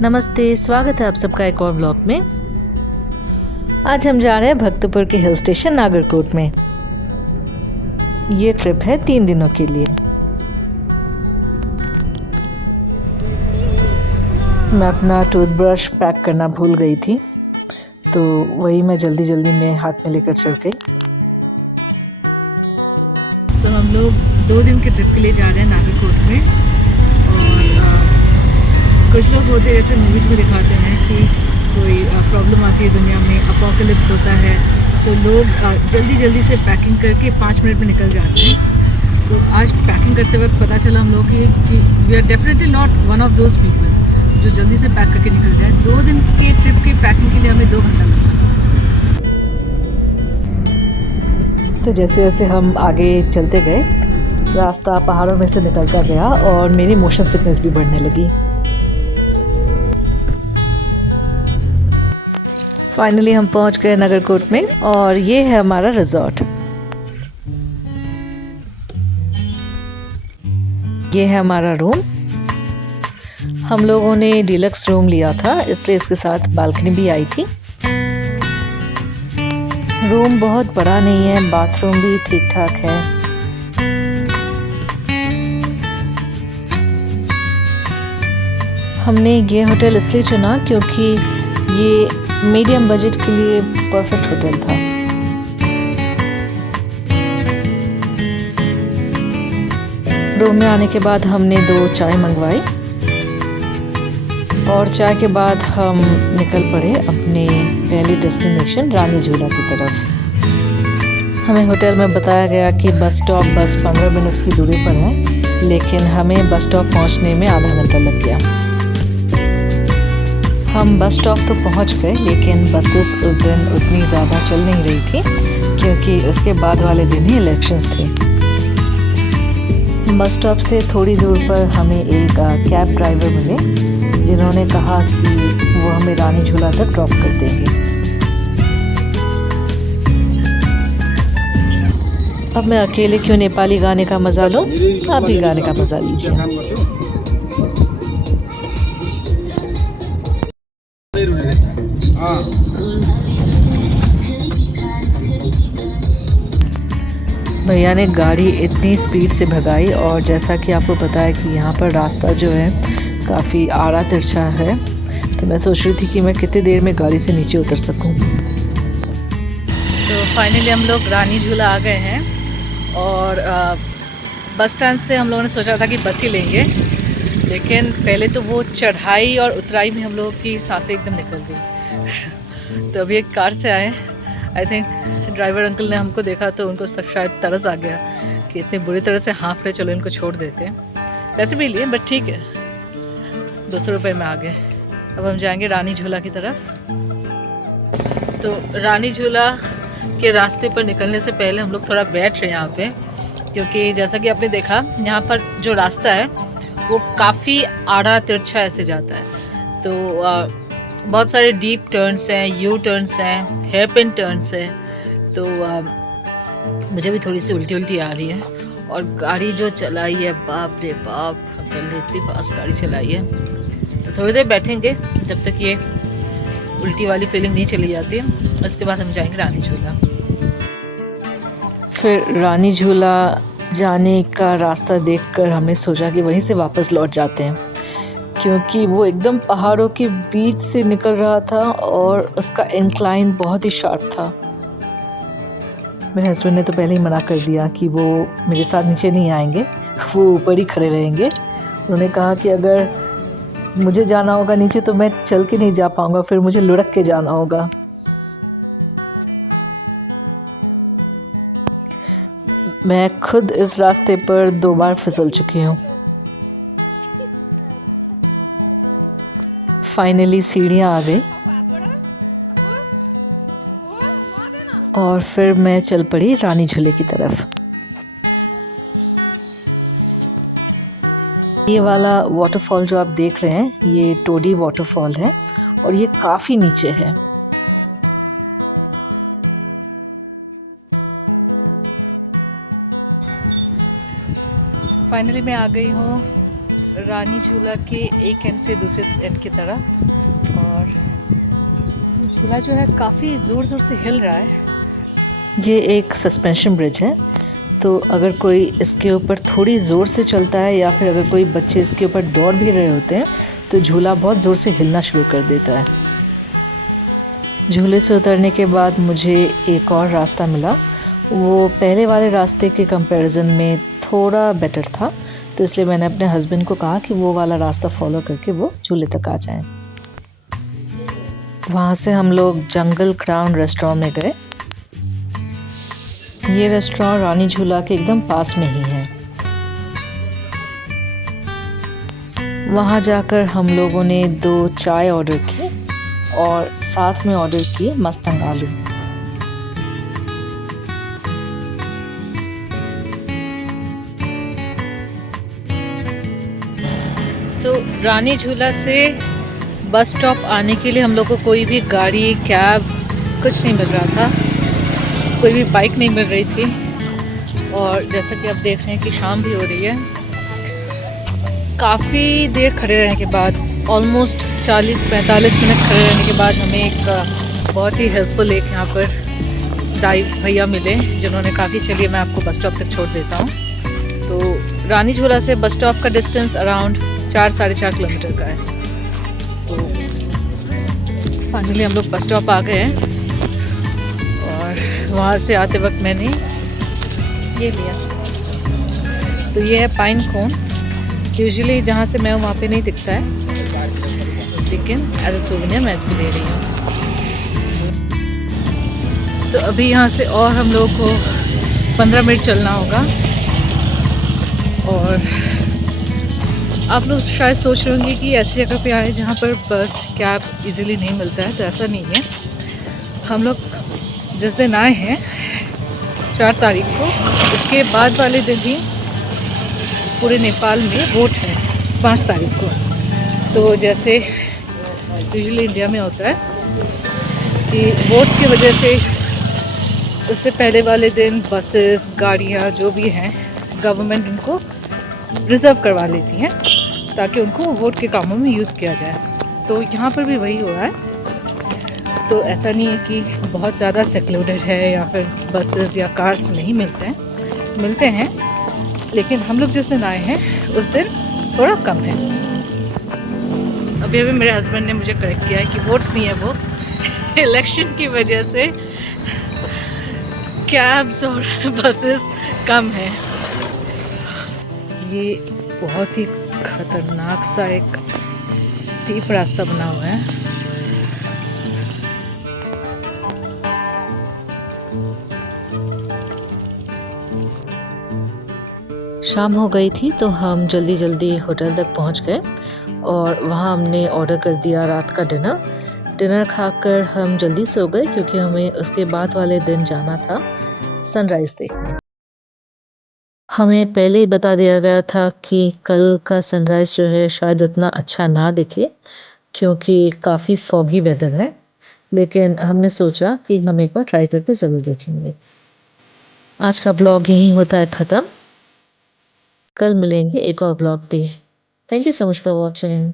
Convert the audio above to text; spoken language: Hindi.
नमस्ते, स्वागत है आप सबका एक और ब्लॉग में। आज हम जा रहे हैं भक्तपुर के हिल स्टेशन नागरकोट में। ये ट्रिप है 3 दिनों के लिए। मैं अपना टूथब्रश पैक करना भूल गई थी, तो वही मैं जल्दी में हाथ में लेकर चढ़ गई। तो हम लोग 2 दिन के ट्रिप के लिए जा रहे हैं नागरकोट में। कुछ लोग होते जैसे मूवीज़ में दिखाते हैं कि कोई प्रॉब्लम आती है दुनिया में, अपोकलिप्स होता है, तो लोग जल्दी से पैकिंग करके 5 मिनट में निकल जाते हैं। तो आज पैकिंग करते वक्त पता चला हम लोग कि we are definitely not one of those people जो जल्दी से पैक करके निकल जाए। 2 दिन के ट्रिप की पैकिंग के लिए हमें 2 घंटा लगा। तो जैसे जैसे हम आगे चलते गए, रास्ता पहाड़ों में से निकलता गया और मेरी मोशन सिकनेस भी बढ़ने लगी। फाइनली हम पहुंच गए नागरकोट में और ये है हमारा रिजॉर्ट। ये है हमारा रूम। हम लोगों ने डिलक्स रूम लिया था, इसलिए इसके साथ बालकनी भी आई थी। रूम बहुत बड़ा नहीं है, बाथरूम भी ठीक ठाक है। हमने ये होटल इसलिए चुना क्योंकि ये मीडियम बजट के लिए परफेक्ट होटल था। रूम में आने के बाद हमने 2 चाय मंगवाई और चाय के बाद हम निकल पड़े अपने पहले डेस्टिनेशन रानी झूला की तरफ। हमें होटल में बताया गया कि बस स्टॉप बस 15 मिनट की दूरी पर है, लेकिन हमें बस स्टॉप पहुंचने में आधा घंटा लग गया। हम बस स्टॉप तो पहुंच गए, लेकिन बसेस उस दिन उतनी ज़्यादा चल नहीं रही थी क्योंकि उसके बाद वाले दिन ही इलेक्शंस थे। बस स्टॉप से थोड़ी दूर पर हमें एक कैब ड्राइवर मिले, जिन्होंने कहा कि वो हमें रानी झूला तक ड्रॉप कर देंगे। अब मैं अकेले क्यों नेपाली गाने का मज़ा लूँ, आप भी गाने का मज़ा लीजिए। भैया ने गाड़ी इतनी स्पीड से भगाई और जैसा कि आपको पता है कि यहाँ पर रास्ता जो है काफ़ी आड़ा तिरछा है, तो मैं सोच रही थी कि मैं कितनी देर में गाड़ी से नीचे उतर सकूँ। तो फाइनली हम लोग रानी झूला आ गए हैं और बस स्टैंड से हम लोगों ने सोचा था कि बस ही लेंगे, लेकिन पहले तो वो चढ़ाई और उतराई में हम लोगों की सांसें एकदम निकल गई। तो अभी एक कार से आए, आई थिंक ड्राइवर अंकल ने हमको देखा तो उनको शायद तरस आ गया कि इतने बुरी तरह से हाँफ रहे, चलो इनको छोड़ देते हैं। पैसे भी लिए बट ठीक है, 200 रुपये में आ गए। अब हम जाएंगे रानी झूला की तरफ। तो रानी झूला के रास्ते पर निकलने से पहले हम लोग थोड़ा बैठ रहे हैं यहाँ पे, क्योंकि जैसा कि आपने देखा यहाँ पर जो रास्ता है वो काफ़ी आड़ा तिरछा ऐसे जाता है। तो बहुत सारे डीप टर्न्स हैं, यू टर्न्स हैं, हेयर पिन टर्न्स हैं। तो मुझे भी थोड़ी सी उल्टी आ रही है और गाड़ी जो चलाई है, बाप रे बाप, अंकल ने इतनी फास्ट गाड़ी चलाई है। तो थोड़ी देर बैठेंगे जब तक ये उल्टी वाली फीलिंग नहीं चली जाती है, उसके बाद हम जाएंगे रानी झूला। फिर रानी झूला जाने का रास्ता देखकर हमने सोचा कि वहीं से वापस लौट जाते हैं, क्योंकि वो एकदम पहाड़ों के बीच से निकल रहा था और उसका इंक्लाइन बहुत ही शार्प था। मेरे हस्बैंड ने तो पहले ही मना कर दिया कि वो मेरे साथ नीचे नहीं आएंगे, वो ऊपर ही खड़े रहेंगे। उन्होंने कहा कि अगर मुझे जाना होगा नीचे तो मैं चल के नहीं जा पाऊँगा, फिर मुझे लुढ़क के जाना होगा। मैं खुद इस रास्ते पर 2 बार फिसल चुकी हूँ। फाइनली सीढ़ियाँ आ गई और फिर मैं चल पड़ी रानी झूले की तरफ। ये वाला वाटरफॉल जो आप देख रहे हैं, ये टोडी वाटरफॉल है और ये काफ़ी नीचे है। फाइनली मैं आ गई हूँ रानी झूला के एक एंड से दूसरे एंड की तरफ, और झूला जो है काफ़ी ज़ोर ज़ोर से हिल रहा है। ये एक सस्पेंशन ब्रिज है, तो अगर कोई इसके ऊपर थोड़ी ज़ोर से चलता है या फिर अगर कोई बच्चे इसके ऊपर दौड़ भी रहे होते हैं तो झूला बहुत ज़ोर से हिलना शुरू कर देता है। झूले से उतरने के बाद मुझे एक और रास्ता मिला, वो पहले वाले रास्ते के कंपैरिजन में थोड़ा बेटर था, तो इसलिए मैंने अपने हस्बैंड को कहा कि वो वाला रास्ता फॉलो करके वो झूले तक आ जाएं। वहाँ से हम लोग जंगल क्राउन रेस्टोरेंट में गए। ये रेस्टोरेंट रानी झूला के एकदम पास में ही है। वहाँ जाकर हम लोगों ने 2 चाय ऑर्डर की और साथ में ऑर्डर किए मस्तंग आलू। तो रानी झूला से बस स्टॉप आने के लिए हम लोग को कोई भी गाड़ी, कैब कुछ नहीं मिल रहा था, कोई भी बाइक नहीं मिल रही थी। और जैसा कि आप देख रहे हैं कि शाम भी हो रही है। काफ़ी देर खड़े रहने के बाद, ऑलमोस्ट 40-45 मिनट खड़े रहने के बाद हमें एक बहुत ही हेल्पफुल एक यहाँ पर दाई भैया मिले, जिन्होंने कहा कि चलिए मैं आपको बस स्टॉप तक छोड़ देता हूँ। तो रानी झूला से बस स्टॉप का डिस्टेंस अराउंड 4-4.5 किलोमीटर का है। तो फाइनली हम लोग बस स्टॉप आ गए हैं, और वहाँ से आते वक्त मैंने ये लिया। तो ये है पाइन कोन। यूजुअली जहाँ से मैं हूँ वहाँ पे नहीं दिखता है, लेकिन एज अ सोवेनियर मैं इसको ले रही हूँ। तो अभी यहाँ से और हम लोग को 15 मिनट चलना होगा। और आप लोग शायद सोच रहे होंगे कि ऐसी जगह पे आए जहाँ पर बस कैब इजीली नहीं मिलता है, तो ऐसा नहीं है। हम लोग जिस दिन आए हैं 4 तारीख को, इसके बाद वाले दिन ही पूरे नेपाल में वोट है 5 तारीख को। तो जैसे यूजुअली इंडिया में होता है कि वोट्स की वजह से उससे पहले वाले दिन बसेस, गाड़ियाँ जो भी हैं, गवर्नमेंट उनको रिज़र्व करवा लेती हैं ताकि उनको वोट के कामों में यूज़ किया जाए। तो यहाँ पर भी वही हो रहा है। तो ऐसा नहीं है कि बहुत ज़्यादा सेक्लूडेड है या फिर बसेस या कार्स नहीं मिलते हैं, लेकिन हम लोग जिस दिन आए हैं उस दिन थोड़ा कम है। अभी मेरे हस्बैंड ने मुझे करेक्ट किया है कि वोट्स नहीं है वो इलेक्शन की वजह से कैब्स और बसेस कम है। ये बहुत ही खतरनाक सा एक स्टीप रास्ता बना हुआ है। शाम हो गई थी तो हम जल्दी जल्दी होटल तक पहुंच गए और वहां हमने ऑर्डर कर दिया रात का डिनर खाकर हम जल्दी सो गए, क्योंकि हमें उसके बाद वाले दिन जाना था सनराइज़ देखने। हमें पहले ही बता दिया गया था कि कल का सनराइज़ जो है शायद उतना अच्छा ना दिखे, क्योंकि काफ़ी फॉगी वेदर है, लेकिन हमने सोचा कि हम एक बार ट्राई करके ज़रूर देखेंगे। आज का ब्लॉग यहीं होता है ख़त्म। कल मिलेंगे एक और ब्लॉग पे। Thank you so much for watching.